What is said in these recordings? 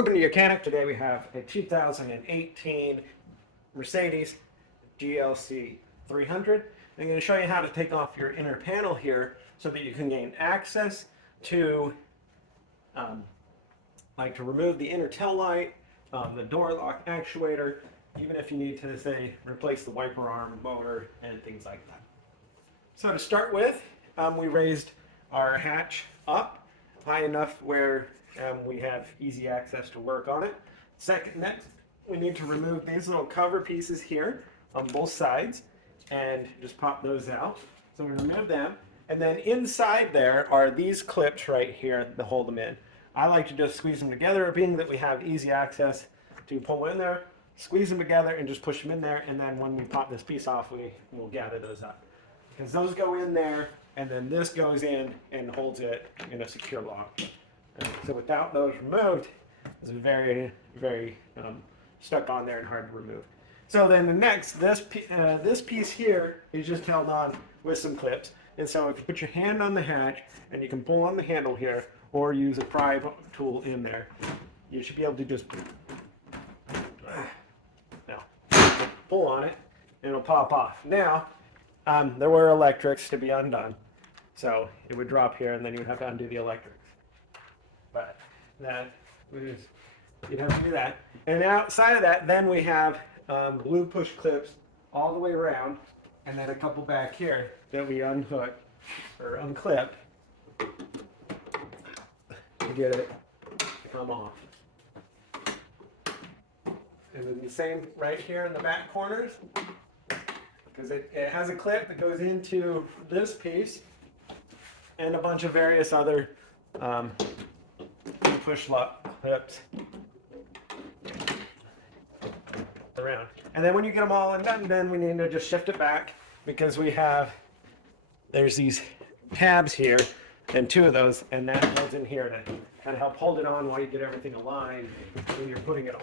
Welcome to YOUCANIC. Today we have a 2018 Mercedes GLC 300. I'm going to show you how to take off your inner panel here so that you can gain access to, to remove the inner tail light, the door lock actuator, even if you need to, say, replace the wiper arm motor and things like that. So to start with, we raised our hatch up high enough where we have easy access to work on it. Next, we need to remove these little cover pieces here on both sides and just pop those out. So we remove them, and then inside there are these clips right here that hold them in. I like to just squeeze them together, being that we have easy access to pull in there, squeeze them together and just push them in there, and then when we pop this piece off, we will gather those up. Because those go in there, and then this goes in and holds it in a secure lock. So without those removed, it's very, very stuck on there and hard to remove. So then the next, this piece here is just held on with some clips. And so if you put your hand on the hatch, and you can pull on the handle here, or use a pry tool in there, you should be able to just pull on it, and it'll pop off. Now, there were electrics to be undone. So it would drop here, and then you would have to undo the electrics. But you'd have to do that. And outside of that, then we have blue push clips all the way around, and then a couple back here that we unhook or unclip to get it to come off. And then the same right here in the back corners, because it has a clip that goes into this piece and a bunch of various other push lock clips around. And then when you get them all undone, then we need to just shift it back, because there's these tabs here and two of those, and that goes in here to kind of help hold it on while you get everything aligned when you're putting it on.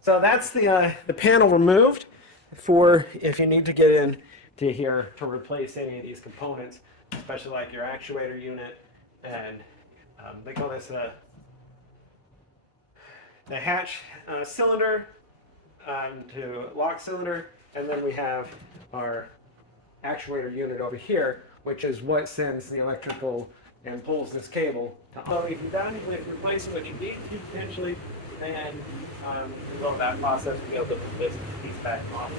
So that's the panel removed for if you need to get in to here to replace any of these components, especially like your actuator unit, and they call this the hatch cylinder to lock cylinder, and then we have our actuator unit over here, which is what sends the electrical and pulls this cable. So if you're done with replacing what you need to potentially, and go that process to be able to put this piece back on.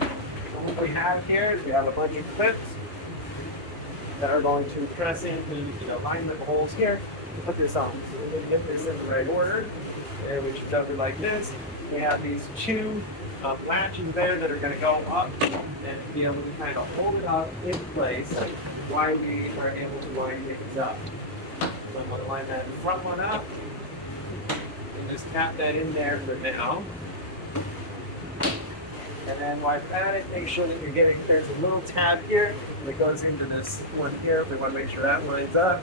So what we have here is we have a bunch of clips that are going to press into the alignment holes here to put this on. So we're going to get this in the right order, and we should do it like this. We have these two latches there that are going to go up and be able to kind of hold it up in place while we are able to line things up. So I'm going to line that front one up and just tap that in there for now. And then while you're at it, make sure that you're getting, there's a little tab here that goes into this one here. We want to make sure that lines up.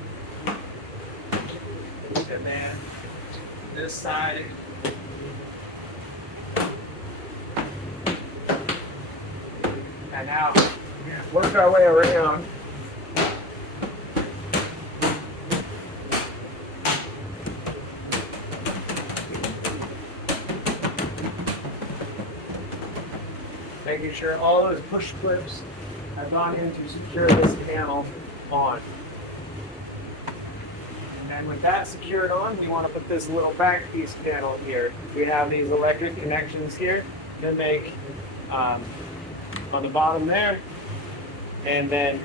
And then this side. And now, work our way around. Making sure all those push clips have gone in to secure this panel on. And with that secured on, we want to put this little back piece panel here. We have these electric connections here that make on the bottom there, and then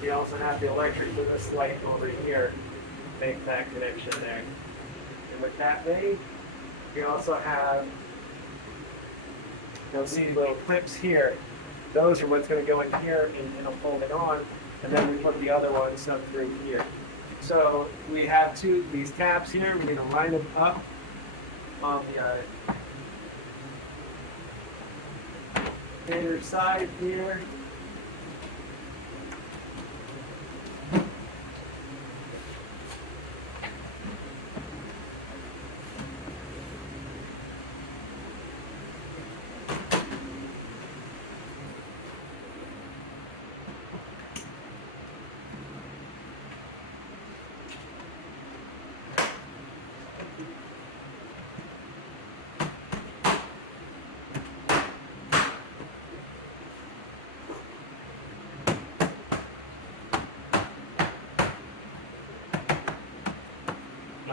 we also have the electric for this light over here, make that connection there. And with that made, we also have, you'll see little clips here. Those are what's going to go in here, and it'll hold it on, and then we put the other ones up through here. So we have these tabs here. We're going to line them up on the inner side here.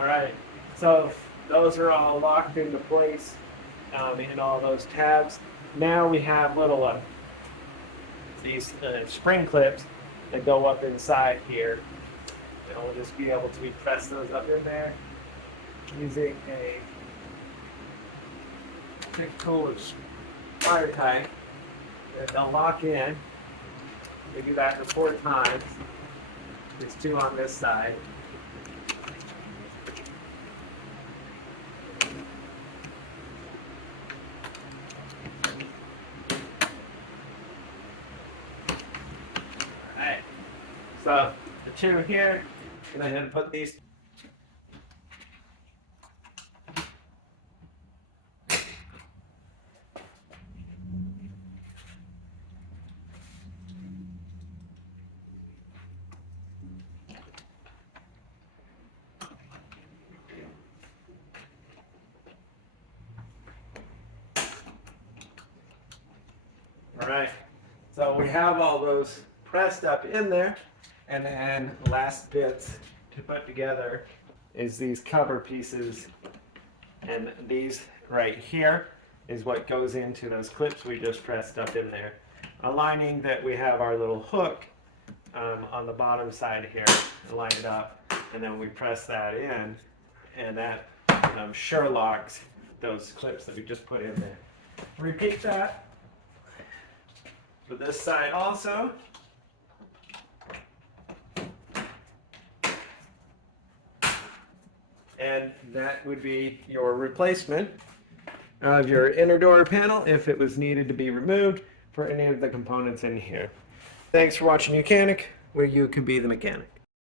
All right, so those are all locked into place in all those tabs. Now we have little these spring clips that go up inside here. And we'll just be able to press those up in there using a typical wire tie. They'll lock in. We do that 4 times. There's 2 on this side. Alright, so the 2 here, go ahead and put these. All right, so we have all those pressed up in there, and then the last bits to put together is these cover pieces, and these right here is what goes into those clips we just pressed up in there. Aligning that we have our little hook on the bottom side here, line it up, and then we press that in, and that sure locks those clips that we just put in there. Repeat that for this side also. And that would be your replacement of your inner door panel if it was needed to be removed for any of the components in here. Thanks for watching YOUCANIC, where you can be the mechanic.